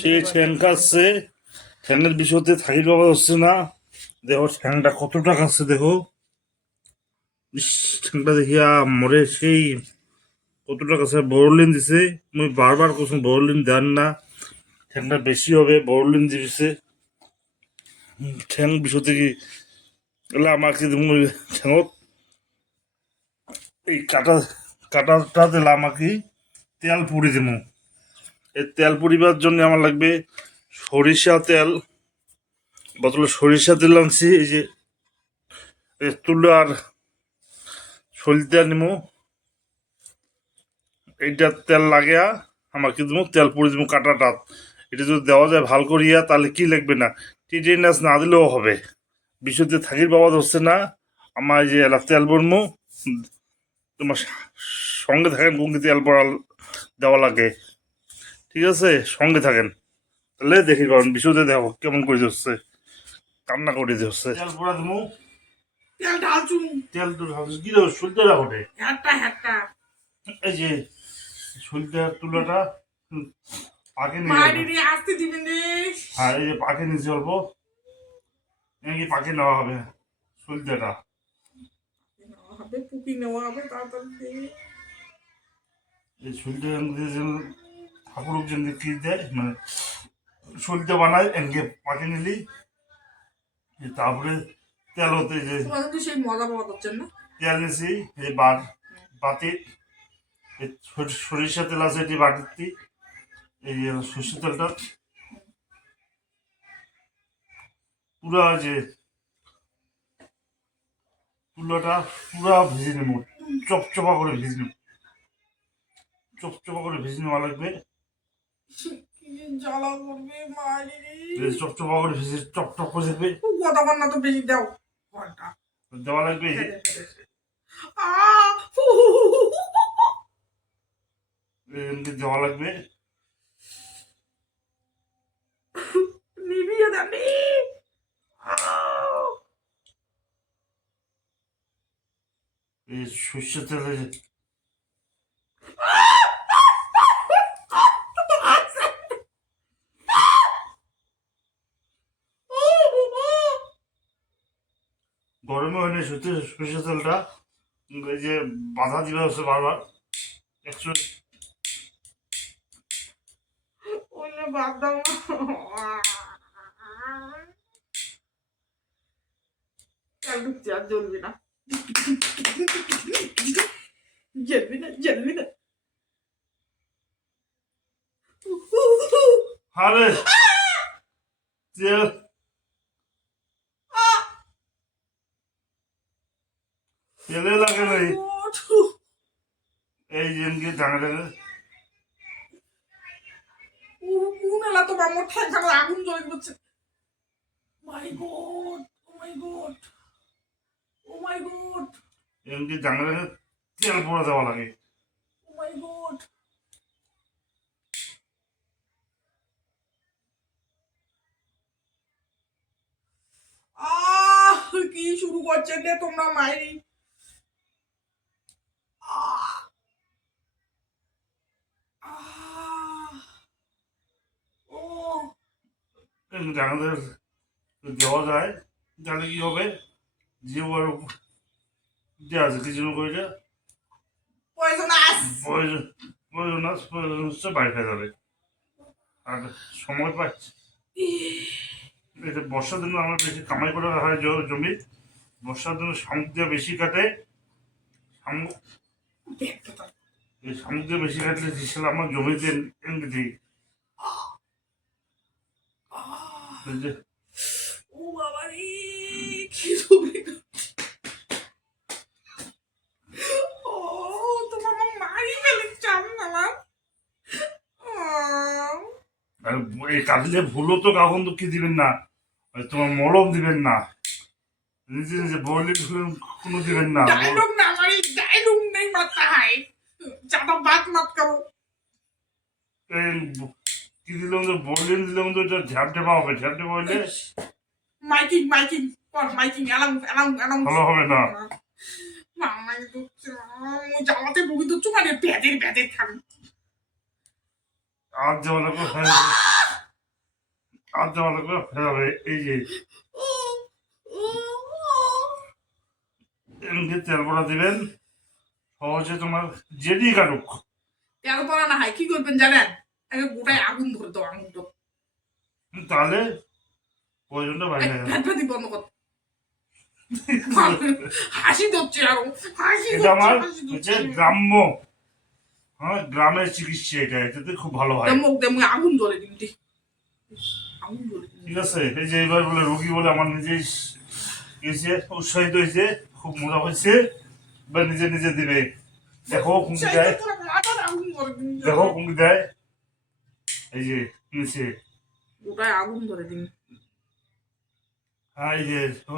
সে ঠ্যাং কাটছে, ঠ্যাংয়ের বিষয়তে থাকি বাবা হচ্ছে না। দেখো ঠ্যাংটা কতটা কাটছে দেখো, ঠ্যাংটা দেখিয়া মরে সেই কতটা কাছে বড়লিন দিছে। মুই বারবার কোথাও বড়লিন দেন না, ঠ্যাংটা বেশি হবে বড়লিন দিছে। ঠ্যাং বিষয়তে কি এলে আমাকে ঠ্যাঙত এই কাটাটা দিলে আমাকে তেল পুড়ি দিব। এই তেল পুড়িবার জন্য আমার লাগবে সরিষা তেল। বোতলে সরিষা তেল আনছি, এই যে তুলো আর সরিষা তেল নিমু। এইটা তেল লাগিয়া আমার কি দেবো, তেল পুড়ি দিব কাটাটা। এটা যদি দেওয়া যায় ভাল করিয়া তাহলে কি লাগবে না, টিটেনাস না দিলেও হবে। বিষয়তে থাকির বাবা ধরছে না। আমার এই যে এলা তেল বলবো, তোমার সঙ্গে থাকেন কোন তেল পড়া দেওয়া লাগে, ঠিক আছে? সঙ্গে থাকেন, তাহলে দেখি পাবেন বিষয়তে দেখো কেমন করে ধরছে, কান্না করে ধরছে। তেল পড়া দেবো, তেল ঢালছু। তেল তো ঢালছিস কি দেবো, শুলতে রাখো। হ্যাঁ এই যে শুলতে তুলাটা পাকে নিয়ে মাইরি আসতে দিবেন রে। হ্যাঁ, এই যে পাকে নিচে অল্প নাকি পাকে নেওয়া হবে শুলতেটা। হবে পুকি নেওয়া হবে তাড়াতাড়ি। এই শুলতে ঠাকুর যেন কি দেয়, মানে শুলতে বানায় এনকে পাকে নিলি, তারপরে তেল হতে যে সেই মজা পাওয়া যাচ্ছে না। তেল নিছি, এই বাতি সরিষা তেল আছে এটি বাটিতে, এই সরষের তেলটা পুরা যে তুলোটা পুরা ভেজে নেব, চপচপা করে ভেজে নেব, চপচপা করে ভেজে নেওয়া লাগবে। জ্বালা করবে মাইরি। চপচপা করে ভেজে চপচপ করে থাকবে, কথা বল না তো বেশি দাও দেওয়া লাগবে। এমনি দেওয়া লাগবে। নিবিয়ে দামি এই সর্ষের তেলে গরমে হয়নি সর্ষের তেলটা, এই যে বাধা দিবে হচ্ছে বারবার একশো বাদ দাও। ঢুকছে আর জ্বলবি না, জ্বলবি না। আরে তেল তেলে লাগে নাই, এই যেমনি জানা লাগে কোন এলা তো আমার ঠ্যাংখানে আগুন জ্বলে যাচ্ছে। মাই গড, ও মাই গড, ও মাই গড, এমনি জানা লাগে তেল পড়া দেওয়া লাগে। ও মাই গড। কি শুরু করছে রে তোমরা মাইরি। জানাদের দেওয়া যায়, তাহলে কি হবে, যে ওর যে আছে কিছু করে প্রয়োজন হচ্ছে বাইরে ফেলা যাবে। আর সময় পাচ্ছি, এটা বর্ষার দিনে আমার বেশি কামাই করা হয় জমি। বর্ষার দিনে শামুক দিয়ে বেশি কাটে, শামুক এই শামুক দিয়ে বেশি কাটলে সেটা আমার জমিতে এনে দিই। ও বাবা রে, কি তুমি তোমার মারি ফেলেছে আমি না। আর এই কাটলে ভুলো তো কখন তো কি দিবেন না, তোমার মলম দিবেন না, নিজে নিজে বলি কোনো দিবেন না। डायलॉग ना हमारी डायलॉग नहीं बनता है, ज्यादा बात मत करो। কি দিলে বলিন দিলে এটা ঝ্যাপ ঝাপা হবে, ঝ্যাপ ঝাপা হইলে মাইকিং কর, মাইকিং অ্যালাউন্স ভালো হবে না। মামাই দুচ্ছে জামাতে বুবি দুচ্ছ মানে ব্যাদের খান। আর যেমন হাত দেওয়া লাগবে ফেরাবে এই যে এমনি তেল পড়া দিবেন সহজে তোমার যেদি কাটুক তেল পড়া না হয় কি করবেন জানেন আগে গোটায় আগুন ধরে দাও আগুন তো তাহলে প্রয়োজনটা বাইরে যাবে ভ্যাটভ্যাটি বন্ধ কর হাসি ধরছে আরো হাসি এটা আমার হাসি হচ্ছে গ্রাম্য হ্যাঁ গ্রামের চিকিৎসা এটা এটাতে খুব ভালো হয় মুখ দিয়ে মুখে আগুন ধরে দিনটি আগুন ধরে দিন ঠিক আছে এই যে এবার বলে রোগী বলে আমার নিজেই এসে উৎসাহিত হয়েছে খুব মজা হয়েছে এবার নিজে নিজে দিবে দেখো কুঙ্কি দেয় আগুন ধরে দিন দেখো কুঙ্কি দেয় এই যে নিচে গোটায় আগুন ধরে দিন হ্যাঁ এই যে ও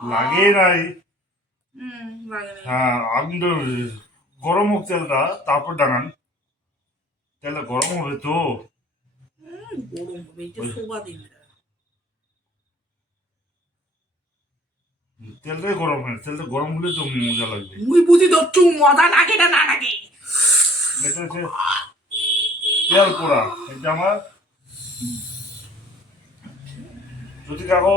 লাগে নাই লাগে না হ্যাঁ আগুনটা গরম হোক তেলটা তারপর ডাঙান তেলটা গরম হবে তো গরম হবে এই যে শোভা দিন তেলটাই গরম হয় তেলটা গরম হলে তো মজা লাগবে মুই বুঝি ধরছু মজা লাগে না না লাগে এটা হচ্ছে তেল পোড়া এটা আমার যদি কাকো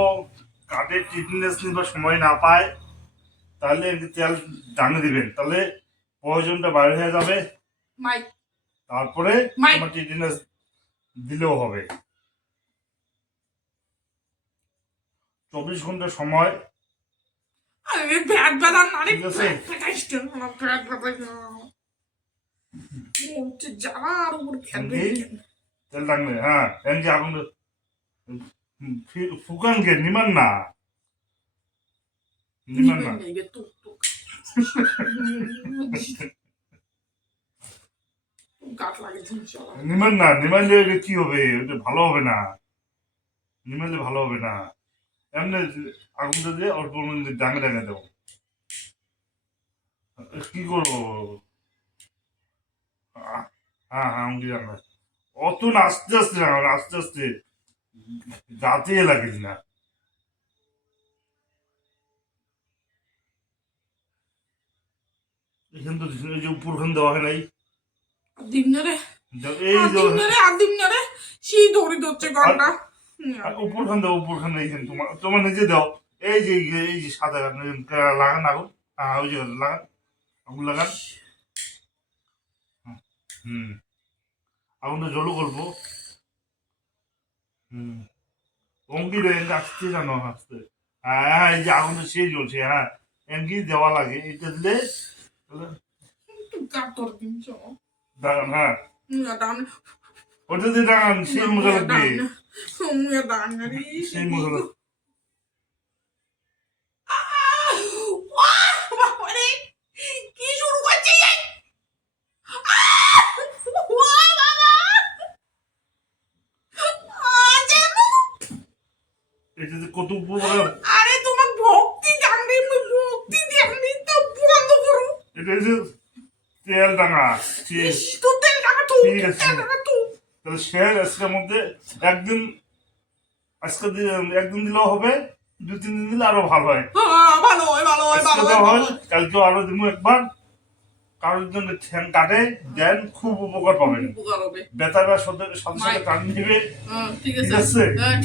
কাঠের টিটনেস নিবার সময় না পায় তাহলে একটু তেল ডাঙে দিবেন তাহলে প্রয়োজনটা বাইরে হয়ে যাবে মাই তারপরে মাই- তোমার টিটনেস দিলেও হবে 24 ঘন্টা সময় আরে ব্যাট বাদান আরে ঠিক আছে। ব্যাট বাদান হচ্ছে যারা আর উপর খেলবে তেল ডাঙলে হ্যাঁ এমনি আগুন ফুকান গে নিমান না নিমান না টুক টুক গাছ লাগে ঝুমছে নিমান না নিমানলে কি হবে ওটা ভালো হবে না নিমানলে ভালো হবে না এমনি আগুনটা দিয়ে অল্প ডাঙে ডাঙে দেবো কি করবো হ্যাঁ হ্যাঁ আমি জানলাম অত না আস্তে আস্তে রাখো আস্তে আস্তে গাতে লাগে না এখান তো এই যে উপরখান দেওয়া হয় নাই দিমনে এই যে দিমনে সেই দৌড়ি ধরছে ঘন্টা উপরখান দাও উপরখান এইখান তোমার তোমার নিজে দাও এই যে সাদা লাগান আগুন হ্যাঁ ওই যে লাগান আগুন লাগান হুম আগুনটা জলও করবো হুম অঙ্কি রে আসতে জানো আসতে হ্যাঁ এই যে আগুনটা সেই জ্বলছে হ্যাঁ এমকি দেওয়া লাগে এটা দিলে গাছ ধরে দিমছে দাঁড়ান হ্যাঁ ডান ওটা দিয়ে দাঁড়ান সেই মজা লাগবে ডান সেই মজা লাগবে বাবারে কি শুরু করছে এটাতে কত উপকার আরে তোমার ভক্তি জানবি ভক্তি জানবি তো বন্ধ করো এটা হচ্ছে তেল ডাঙা ঠিক তো তেল টাকা তো ঠিক আছে। টাকা তো তাহলে শেয়ার আজকের মধ্যে একদিন আজকে একদিন দিলেও হবে 2-3 দিন দিলে আরো ভালো হয় ভালো হয় ভালো হয় আজকে ভালো দেওয়া হয় হয় কালকেও আরো দিব একবার কারোর জন্য ঠ্যাং কাটে দেন খুব উপকার পাবেন উপকার হবে ব্যথা বা সাথে সাথে কান দিবে ঠিক ঠিক আছে আছে ঠিক